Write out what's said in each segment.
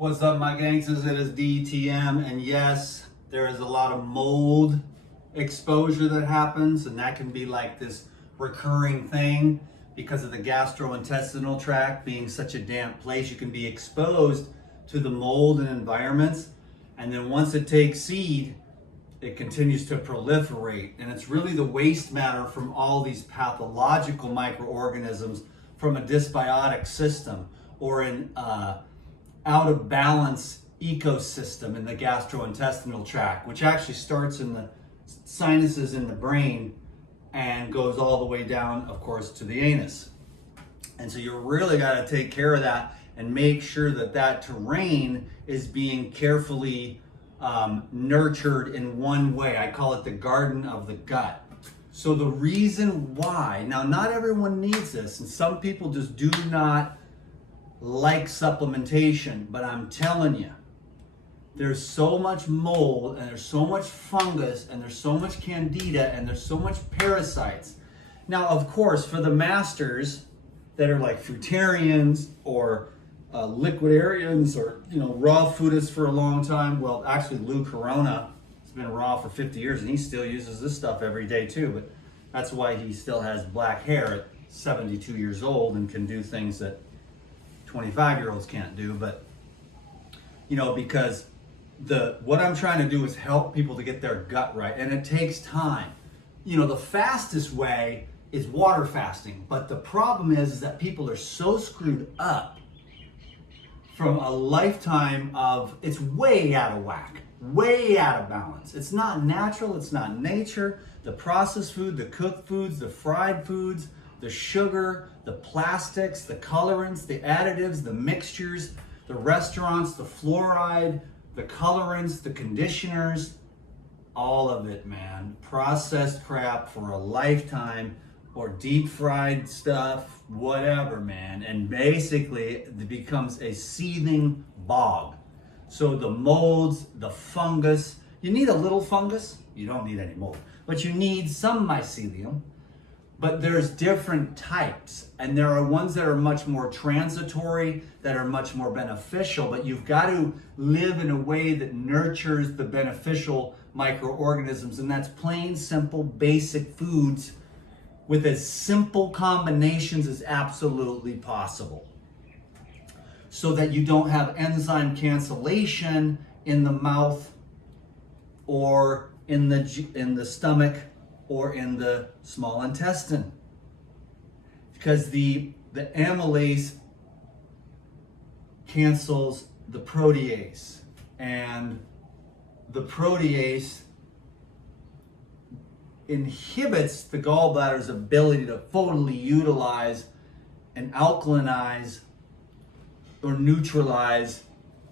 What's up, my gangsters? It is DTM, and yes, there is a lot of mold exposure that happens, and that can be like this recurring thing because of the gastrointestinal tract being such a damp place. You can be exposed to the mold and environments, and then once it takes seed, it continues to proliferate, and it's really the waste matter from all these pathological microorganisms from a dysbiotic system or an out of balance ecosystem in the gastrointestinal tract, which actually starts in the sinuses in the brain and goes all the way down, of course, to the anus. And so you really got to take care of that and make sure that that terrain is being carefully nurtured in one way. I call it the garden of the gut. So the reason why, now not everyone needs this, and some people just do not like supplementation, but I'm telling you, there's so much mold and there's so much fungus and there's so much candida and there's so much parasites. Now, of course, for the masters that are like fruitarians or liquidarians or raw foodists for a long time, well, actually Lou Corona has been raw for 50 years and he still uses this stuff every day too, but that's why he still has black hair at 72 years old and can do things that 25-year-olds can't do. But because what I'm trying to do is help people to get their gut right, and it takes time. The fastest way is water fasting, but the problem is that people are so screwed up from a lifetime of, it's way out of whack, way out of balance. It's not natural, it's not nature. The processed food, the cooked foods, the fried foods, the sugar, the plastics, the colorants, the additives, the mixtures, the restaurants, the fluoride, the colorants, the conditioners, all of it, man. Processed crap for a lifetime, or deep fried stuff, whatever, man. And basically it becomes a seething bog. So the molds, the fungus, you need a little fungus, you don't need any mold, but you need some mycelium. But there's different types, and there are ones that are much more transitory, that are much more beneficial, but you've got to live in a way that nurtures the beneficial microorganisms, and that's plain, simple, basic foods with as simple combinations as absolutely possible, so that you don't have enzyme cancellation in the mouth or in the stomach or in the small intestine, because the amylase cancels the protease, and the protease inhibits the gallbladder's ability to fully utilize and alkalinize or neutralize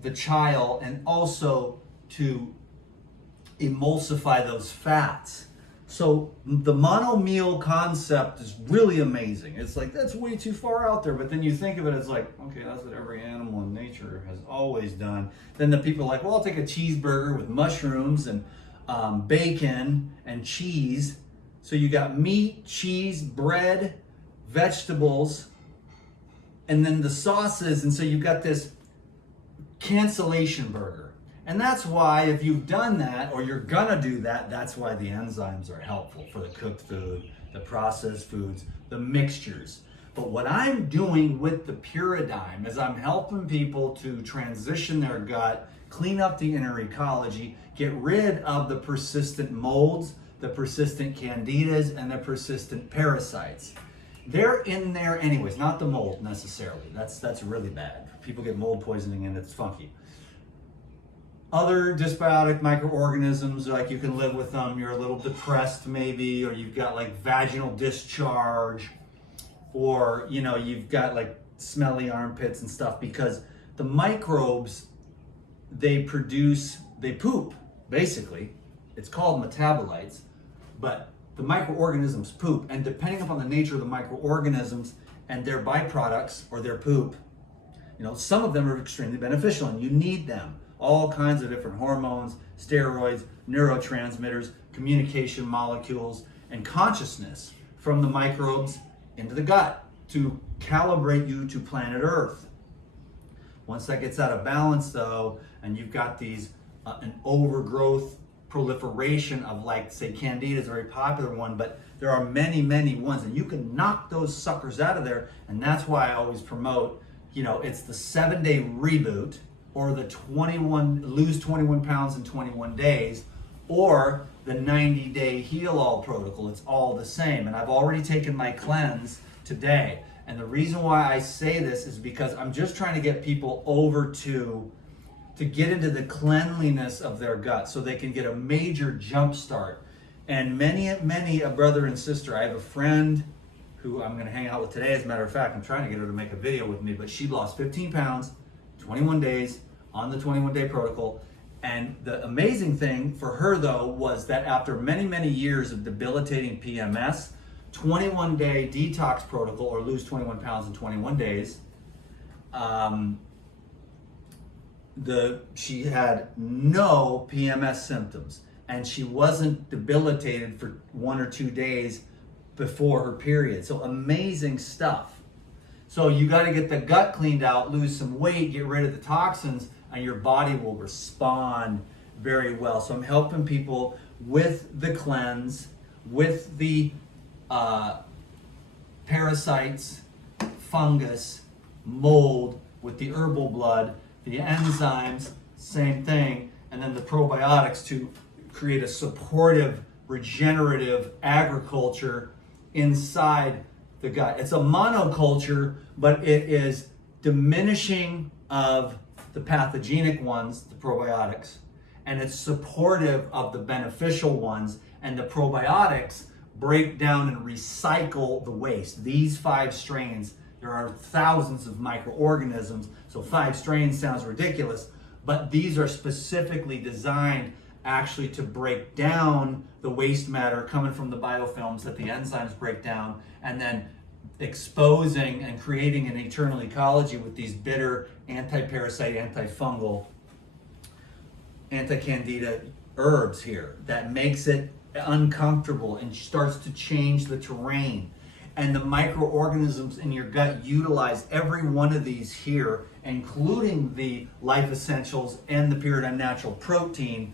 the chyle, and also to emulsify those fats. So the monomeal concept is really amazing. It's like, that's way too far out there. But then you think of it as like, okay, that's what every animal in nature has always done. Then the people are like, well, I'll take a cheeseburger with mushrooms and bacon and cheese. So you got meat, cheese, bread, vegetables, and then the sauces. And so you've got this cancellation burger. And that's why, if you've done that, or you're gonna do that, that's why the enzymes are helpful for the cooked food, the processed foods, the mixtures. But what I'm doing with the Puradyme is I'm helping people to transition their gut, clean up the inner ecology, get rid of the persistent molds, the persistent candidas, and the persistent parasites. They're in there anyways, not the mold necessarily. That's really bad. People get mold poisoning and it's funky. Other dysbiotic microorganisms, like you can live with them, you're a little depressed maybe, or you've got like vaginal discharge, or you've got like smelly armpits and stuff, because the microbes, they poop, basically. It's called metabolites, but the microorganisms poop, and depending upon the nature of the microorganisms and their byproducts or their poop, some of them are extremely beneficial and you need them. All kinds of different hormones, steroids, neurotransmitters, communication molecules, and consciousness from the microbes into the gut to calibrate you to planet Earth. Once that gets out of balance though, and you've got these, an overgrowth proliferation of, like, say, Candida is a very popular one, but there are many, many ones, and you can knock those suckers out of there. And that's why I always promote, you know, it's the 7-day reboot, or the lose 21 pounds in 21 days, or the 90-day heal all protocol. It's all the same. And I've already taken my cleanse today. And the reason why I say this is because I'm just trying to get people over to get into the cleanliness of their gut so they can get a major jump start. And many a brother and sister, I have a friend who I'm going to hang out with today. As a matter of fact, I'm trying to get her to make a video with me, but she lost 15 pounds, 21 days on the 21-day protocol. And the amazing thing for her though was that after many, many years of debilitating PMS, 21-day detox protocol, or lose 21 pounds in 21 days, she had no PMS symptoms, and she wasn't debilitated for 1 or 2 days before her period. So amazing stuff. So you got to get the gut cleaned out, lose some weight, get rid of the toxins, and your body will respond very well. So I'm helping people with the cleanse, with the parasites, fungus, mold, with the herbal blood, the enzymes, same thing, and then the probiotics to create a supportive, regenerative agriculture inside the gut. It's a monoculture, but it is diminishing of the pathogenic ones, the probiotics, and it's supportive of the beneficial ones, and the probiotics break down and recycle the waste. These 5 strains, there are thousands of microorganisms, so 5 strains sounds ridiculous, but these are specifically designed actually to break down the waste matter coming from the biofilms that the enzymes break down, and then exposing and creating an internal ecology with these bitter anti-parasite, antifungal, anti-candida herbs here that makes it uncomfortable and starts to change the terrain. And the microorganisms in your gut utilize every one of these here, including the life essentials and the pyridine natural protein,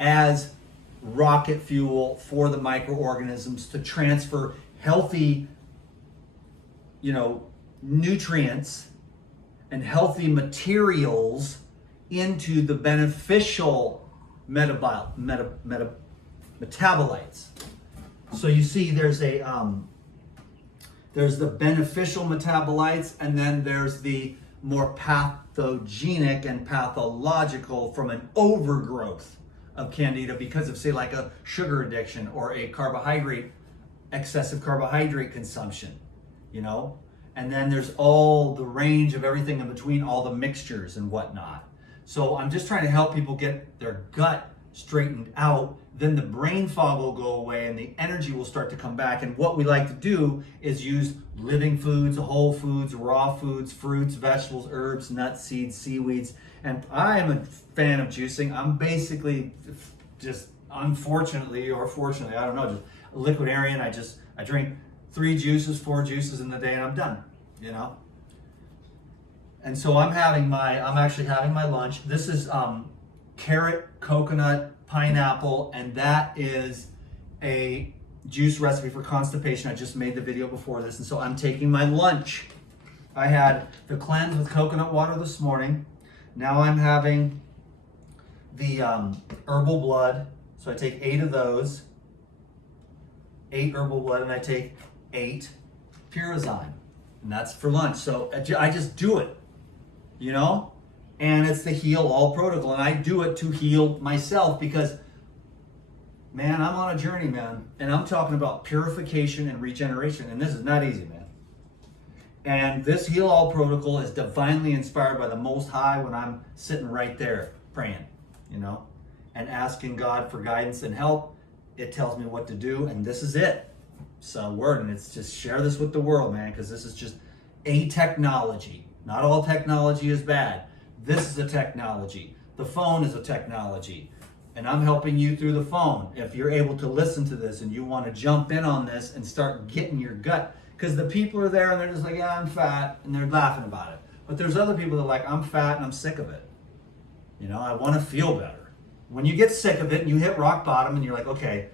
as rocket fuel for the microorganisms to transfer healthy, nutrients and healthy materials into the beneficial metabolites. So you see there's the beneficial metabolites, and then there's the more pathogenic and pathological from an overgrowth of Candida because of, say, like a sugar addiction or a excessive carbohydrate consumption, and then there's all the range of everything in between, all the mixtures and whatnot. So I'm just trying to help people get their gut straightened out. Then the brain fog will go away and the energy will start to come back. And what we like to do is use living foods, whole foods, raw foods, fruits, vegetables, herbs, nuts, seeds, seaweeds. And I am a fan of juicing. I'm basically just, unfortunately or fortunately, I don't know, just a liquidarian. I drink 3 juices, 4 juices in the day, and I'm done, And so I'm actually having my lunch. This is carrot, coconut, pineapple, and that is a juice recipe for constipation. I just made the video before this, and so I'm taking my lunch. I had the cleanse with coconut water this morning. Now I'm having the herbal blood. So I take 8 of those, 8 herbal blood, and I take 8 Pyrazyme, and that's for lunch. So I just do it, and it's the heal all protocol, and I do it to heal myself because, man, I'm on a journey, man, and I'm talking about purification and regeneration, and this is not easy, man. And this heal all protocol is divinely inspired by the Most High when I'm sitting right there praying, and asking God for guidance and help. It tells me what to do, and this is it. So word, and it's just share this with the world, man, because this is just a technology. Not all technology is bad. This is a technology. The phone is a technology, and I'm helping you through the phone. If you're able to listen to this and you want to jump in on this and start getting your gut, because the people are there and they're just like, yeah, I'm fat, and they're laughing about it. But there's other people that are like, I'm fat and I'm sick of it. You know, I want to feel better. When you get sick of it and you hit rock bottom and you're like, okay,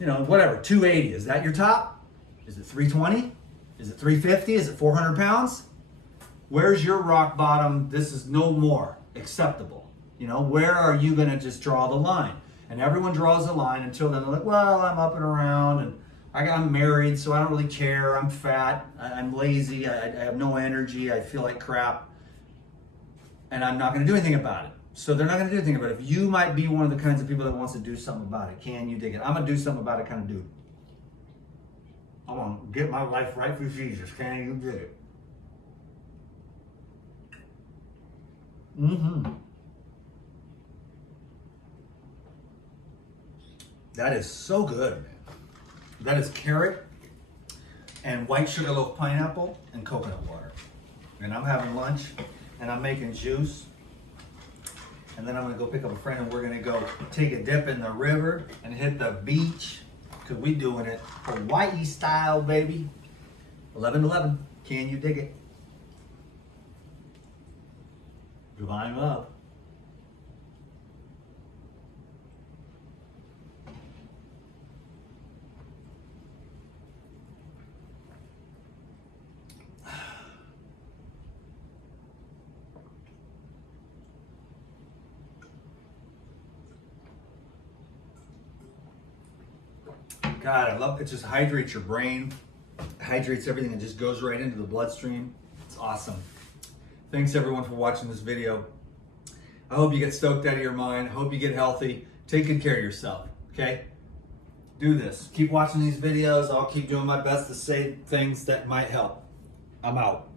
you know, whatever, 280, is that your top? Is it 320? Is it 350? Is it 400 pounds? Where's your rock bottom? This is no more acceptable. You know, where are you going to just draw the line? And everyone draws the line until then they're like, well, I'm up and around and I'm married, so I don't really care. I'm fat. I'm lazy. I have no energy. I feel like crap. And I'm not going to do anything about it. So they're not going to do anything about it. If you might be one of the kinds of people that wants to do something about it, can you dig it? I'm going to do something about it kind of dude. I want to get my life right for Jesus. Can you dig it? That is so good, man. That is carrot and white sugar loaf pineapple and coconut water. And I'm having lunch and I'm making juice. And then I'm gonna go pick up a friend and we're gonna go take a dip in the river and hit the beach. Cause we doing it Hawaii style, baby. 11-11, can you dig it? Divine love. God, I love it. Just hydrates your brain, hydrates everything, and just goes right into the bloodstream. It's awesome. Thanks everyone for watching this video. I hope you get stoked out of your mind. I hope you get healthy. Take good care of yourself, okay? Do this. Keep watching these videos. I'll keep doing my best to say things that might help. I'm out.